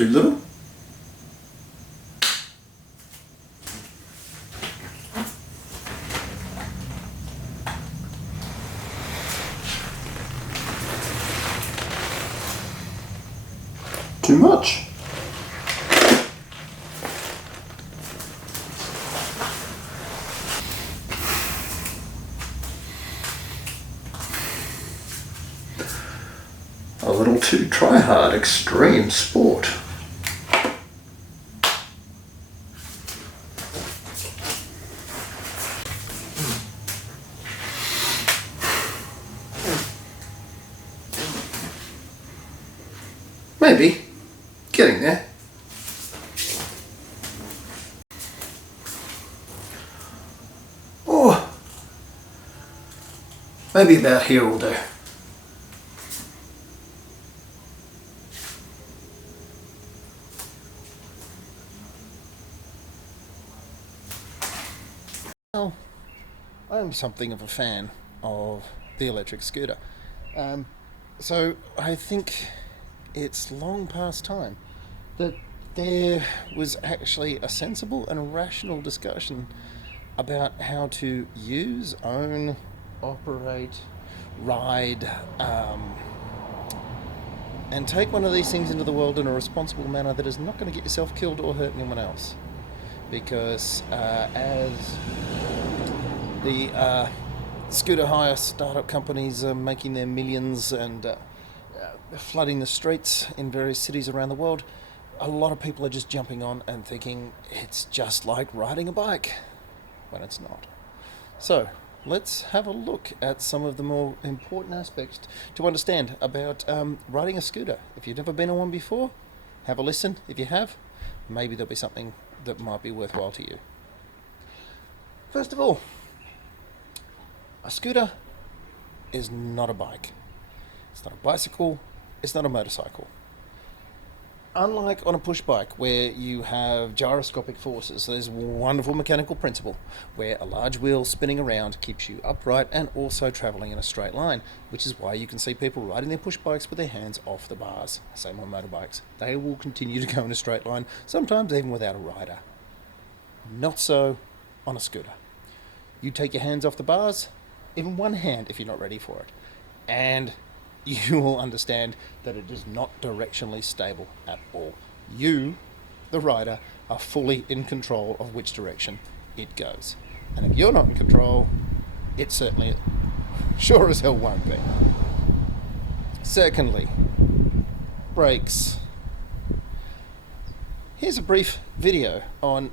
Too little? Too much? A little too try-hard extreme sport. Maybe. Getting there. Or maybe about here will do. Well, I'm something of a fan of the electric scooter. So I think it's long past time that there was actually a sensible and rational discussion about how to use, own, operate, ride, and take one of these things into the world in a responsible manner that is not going to get yourself killed or hurt anyone else. Because as the scooter hire startup companies are making their millions and flooding the streets in various cities around the world, a lot of people are just jumping on and thinking it's just like riding a bike, when it's not. So let's have a look at some of the more important aspects to understand about riding a scooter. If you've never been on one before, have a listen. If you have, maybe there'll be something that might be worthwhile to you. First of all, a scooter is not a bike. It's not a bicycle. It's not a motorcycle. Unlike on a push bike where you have gyroscopic forces, there's a wonderful mechanical principle where a large wheel spinning around keeps you upright and also travelling in a straight line, which is why you can see people riding their push bikes with their hands off the bars. Same on motorbikes. They will continue to go in a straight line, sometimes even without a rider. Not so on a scooter. You take your hands off the bars, even one hand if you're not ready for it, and you will understand that it is not directionally stable at all. You, the rider, are fully in control of which direction it goes. And if you're not in control, it certainly, sure as hell won't be. Secondly, brakes. Here's a brief video on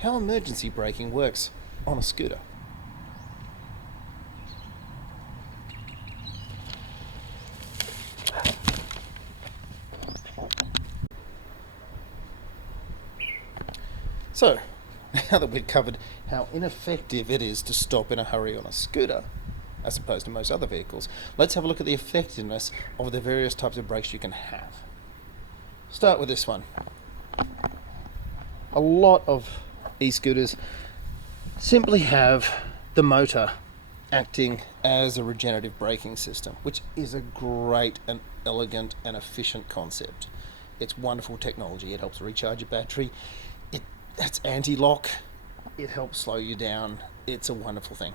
how emergency braking works on a scooter. So, now that we've covered how ineffective it is to stop in a hurry on a scooter, as opposed to most other vehicles, let's have a look at the effectiveness of the various types of brakes you can have. Start with this one. A lot of e-scooters simply have the motor acting as a regenerative braking system, which is a great and elegant and efficient concept. It's wonderful technology. It helps recharge your battery. It's anti-lock. It helps slow you down. It's a wonderful thing.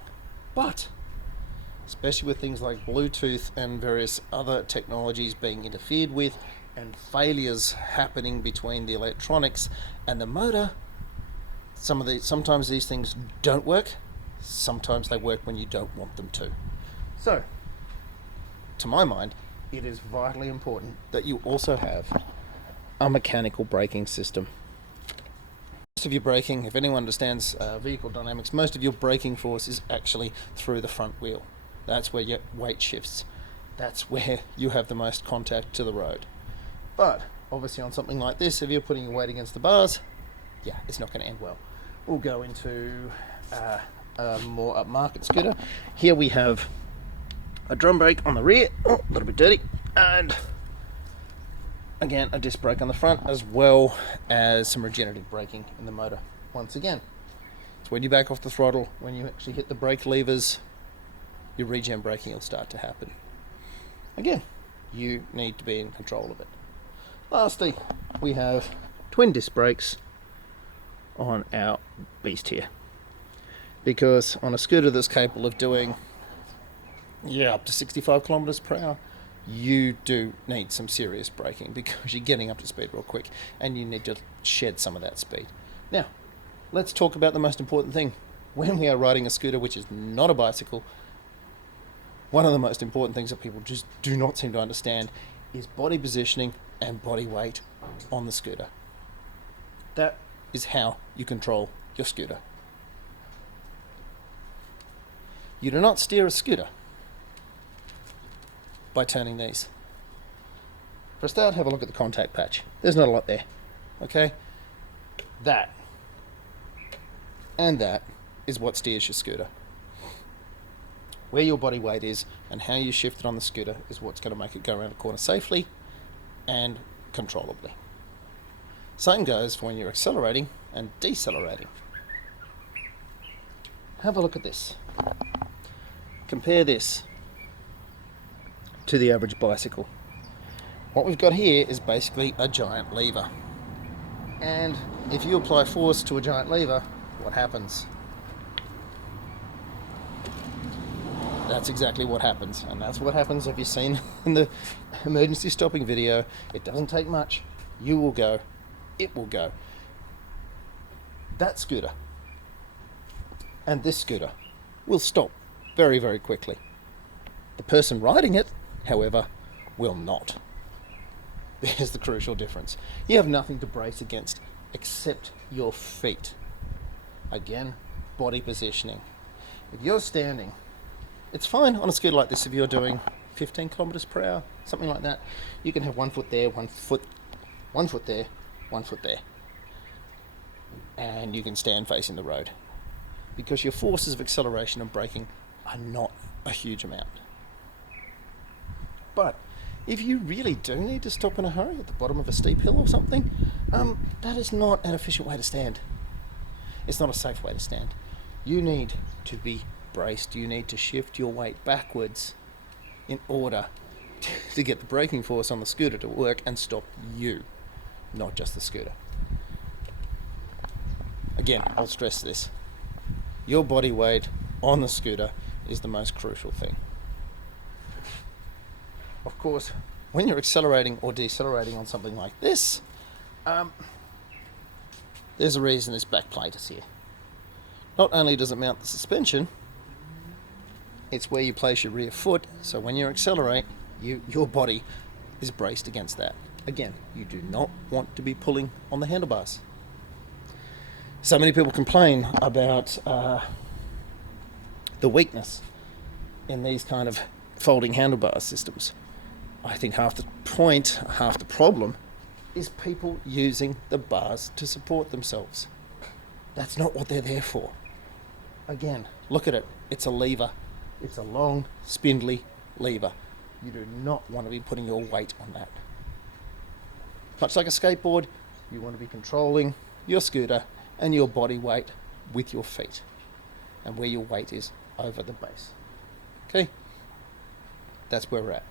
But, especially with things like Bluetooth and various other technologies being interfered with and failures happening between the electronics and the motor, sometimes these things don't work. Sometimes they work when you don't want them to. So, to my mind, it is vitally important that you also have a mechanical braking system. Most of your braking, if anyone understands vehicle dynamics, most of your braking force is actually through the front wheel. That's where your weight shifts. That's where you have the most contact to the road. But obviously on something like this, if you're putting your weight against the bars, yeah, it's not going to end well. We'll go into a more upmarket scooter. Here we have a drum brake on the rear, a little bit dirty, and again, a disc brake on the front, as well as some regenerative braking in the motor. Once again, it's when you back off the throttle, when you actually hit the brake levers, your regen braking will start to happen. Again, you need to be in control of it. Lastly, we have twin disc brakes on our beast here, because on a scooter that's capable of doing up to 65 kilometers per hour, you do need some serious braking, because you're getting up to speed real quick and you need to shed some of that speed. Now, let's talk about the most important thing. When we are riding a scooter, which is not a bicycle, one of the most important things that people just do not seem to understand is body positioning and body weight on the scooter. That is how you control your scooter. You do not steer a scooter by turning these. For a start, have a look at the contact patch. There's not a lot there. Okay? That and that is what steers your scooter. Where your body weight is and how you shift it on the scooter is what's going to make it go around a corner safely and controllably. Same goes for when you're accelerating and decelerating. Have a look at this. Compare this to the average bicycle. What we've got here is basically a giant lever. And if you apply force to a giant lever, what happens? That's exactly what happens. And that's what happens if you've seen in the emergency stopping video. It doesn't take much. You will go. It will go. That scooter and this scooter will stop very, very quickly. The person riding it, however, will not. There's the crucial difference. You have nothing to brace against except your feet. Again, body positioning. If you're standing, it's fine on a scooter like this if you're doing 15 kilometers per hour, something like that. You can have 1 foot there, 1 foot there, 1 foot there. And you can stand facing the road, because your forces of acceleration and braking are not a huge amount. But if you really do need to stop in a hurry at the bottom of a steep hill or something, that is not an efficient way to stand. It's not a safe way to stand. You need to be braced. You need to shift your weight backwards in order to get the braking force on the scooter to work and stop you, not just the scooter. Again, I'll stress this. Your body weight on the scooter is the most crucial thing. Of course, when you're accelerating or decelerating on something like this, there's a reason this back plate is here. Not only does it mount the suspension, it's where you place your rear foot, so when you accelerate, your body is braced against that. Again, you do not want to be pulling on the handlebars. So many people complain about the weakness in these kind of folding handlebar systems. I think half the problem is people using the bars to support themselves. That's not what they're there for. Again, look at it. It's a lever. It's a long, spindly lever. You do not want to be putting your weight on that. Much like a skateboard, you want to be controlling your scooter and your body weight with your feet and where your weight is over the base. Okay? That's where we're at.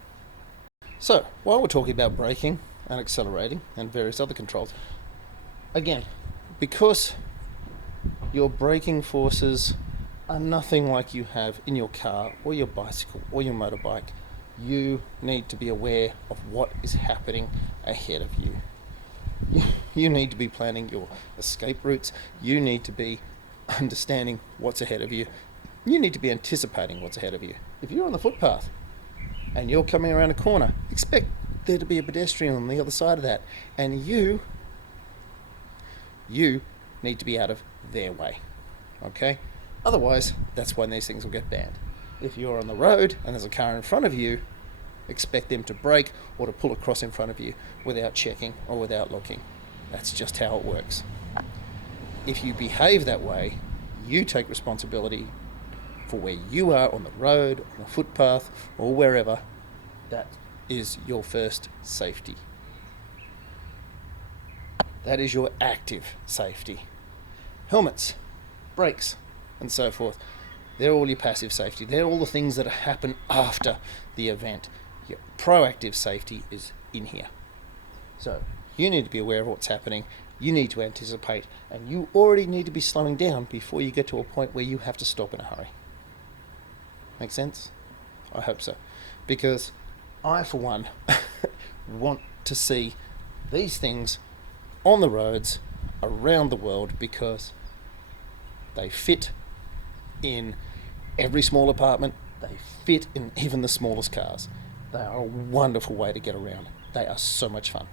So, while we're talking about braking and accelerating and various other controls, again, because your braking forces are nothing like you have in your car or your bicycle or your motorbike, you need to be aware of what is happening ahead of you. You need to be planning your escape routes. You need to be understanding what's ahead of you. You need to be anticipating what's ahead of you. If you're on the footpath and you're coming around a corner, expect there to be a pedestrian on the other side of that, and you need to be out of their way. Okay? Otherwise, that's when these things will get banned. If you're on the road and there's a car in front of you, expect them to brake or to pull across in front of you without checking or without looking. That's just how it works. If you behave that way, you take responsibility for where you are on the road, on the footpath, or wherever. That is your first safety. That is your active safety. Helmets, brakes, and so forth. They're all your passive safety. They're all the things that happen after the event. Your proactive safety is in here. So You need to be aware of what's happening. You need to anticipate, and you already need to be slowing down before you get to a point where you have to stop in a hurry. Make sense? I hope so. Because I, for one, want to see these things on the roads around the world, because they fit in every small apartment. They fit in even the smallest cars. They are a wonderful way to get around. They are so much fun.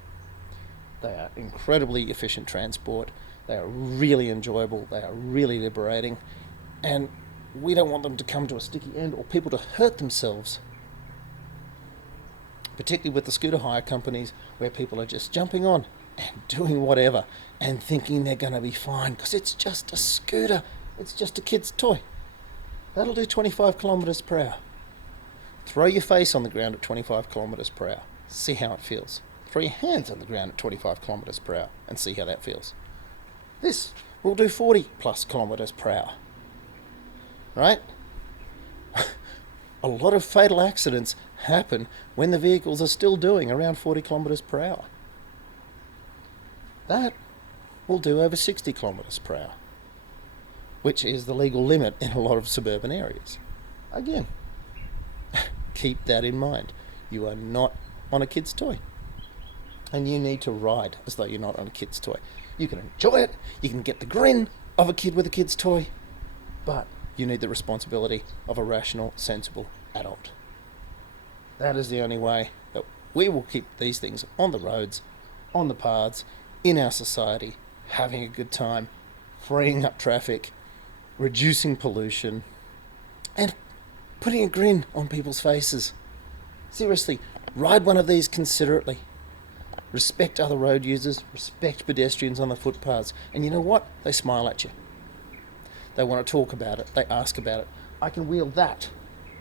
They are incredibly efficient transport. They are really enjoyable. They are really liberating. And we don't want them to come to a sticky end or people to hurt themselves. Particularly with the scooter hire companies, where people are just jumping on and doing whatever and thinking they're going to be fine because it's just a scooter. It's just a kid's toy. That'll do 25 kilometres per hour. Throw your face on the ground at 25 kilometres per hour. See how it feels. Throw your hands on the ground at 25 kilometres per hour and see how that feels. This will do 40 plus kilometres per hour. Right? A lot of fatal accidents happen when the vehicles are still doing around 40 kilometres per hour. That will do over 60 kilometres per hour, which is the legal limit in a lot of suburban areas. Again, keep that in mind. You are not on a kid's toy. And you need to ride as though you're not on a kid's toy. You can enjoy it, you can get the grin of a kid with a kid's toy, but you need the responsibility of a rational, sensible adult. That is the only way that we will keep these things on the roads, on the paths, in our society, having a good time, freeing up traffic, reducing pollution, and putting a grin on people's faces. Seriously, ride one of these considerately. Respect other road users, respect pedestrians on the footpaths, and you know what? They smile at you. They want to talk about it, they ask about it. I can wheel that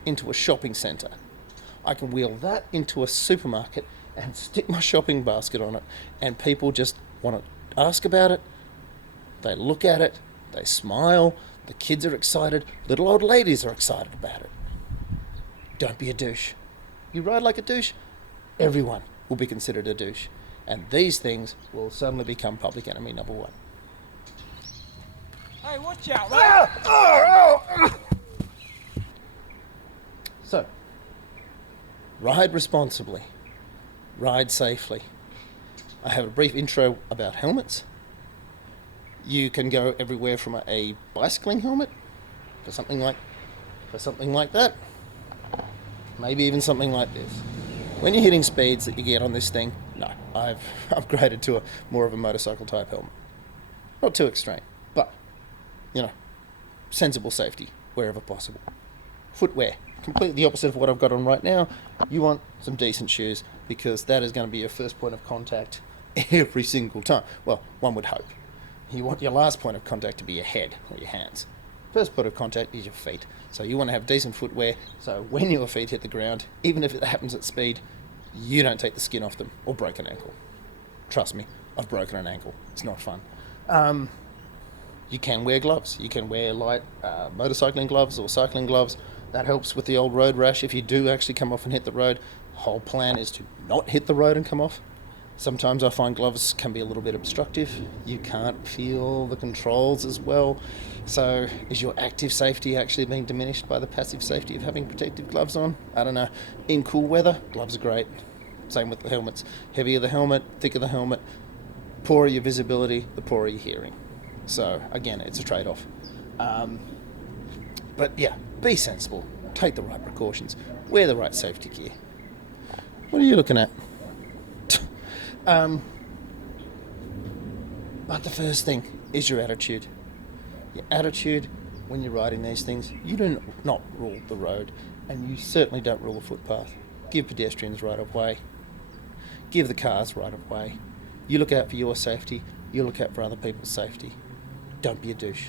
into a shopping centre. I can wheel that into a supermarket and stick my shopping basket on it, and people just want to ask about it. They look at it, they smile, the kids are excited, little old ladies are excited about it. Don't be a douche. You ride like a douche, everyone will be considered a douche. And these things will suddenly become public enemy number one. Hey, watch out, right? So, ride responsibly. Ride safely. I have a brief intro about helmets. You can go everywhere from a bicycling helmet for something like that. Maybe even something like this. When you're hitting speeds that you get on this thing, no, I've upgraded to more of a motorcycle type helmet. Not too extreme, but, sensible safety wherever possible. Footwear, completely the opposite of what I've got on right now. You want some decent shoes, because that is going to be your first point of contact every single time. Well, one would hope. You want your last point of contact to be your head or your hands. First point of contact is your feet. So you want to have decent footwear, so when your feet hit the ground, even if it happens at speed, you don't take the skin off them or break an ankle. Trust me, I've broken an ankle. It's not fun. You can wear gloves. You can wear light motorcycling gloves or cycling gloves. That helps with the old road rash. If you do actually come off and hit the road, the whole plan is to not hit the road and come off. Sometimes I find gloves can be a little bit obstructive. You can't feel the controls as well. So is your active safety actually being diminished by the passive safety of having protective gloves on? I don't know. In cool weather, gloves are great. Same with the helmets. Heavier the helmet, thicker the helmet, poorer your visibility, the poorer your hearing. So again, it's a trade-off. But yeah, be sensible. Take the right precautions. Wear the right safety gear. What are you looking at? But the first thing is your attitude. Your attitude when you're riding these things. You do not rule the road, and you certainly don't rule the footpath. Give pedestrians right of way. Give the cars right of way. You look out for your safety. You look out for other people's safety. Don't be a douche.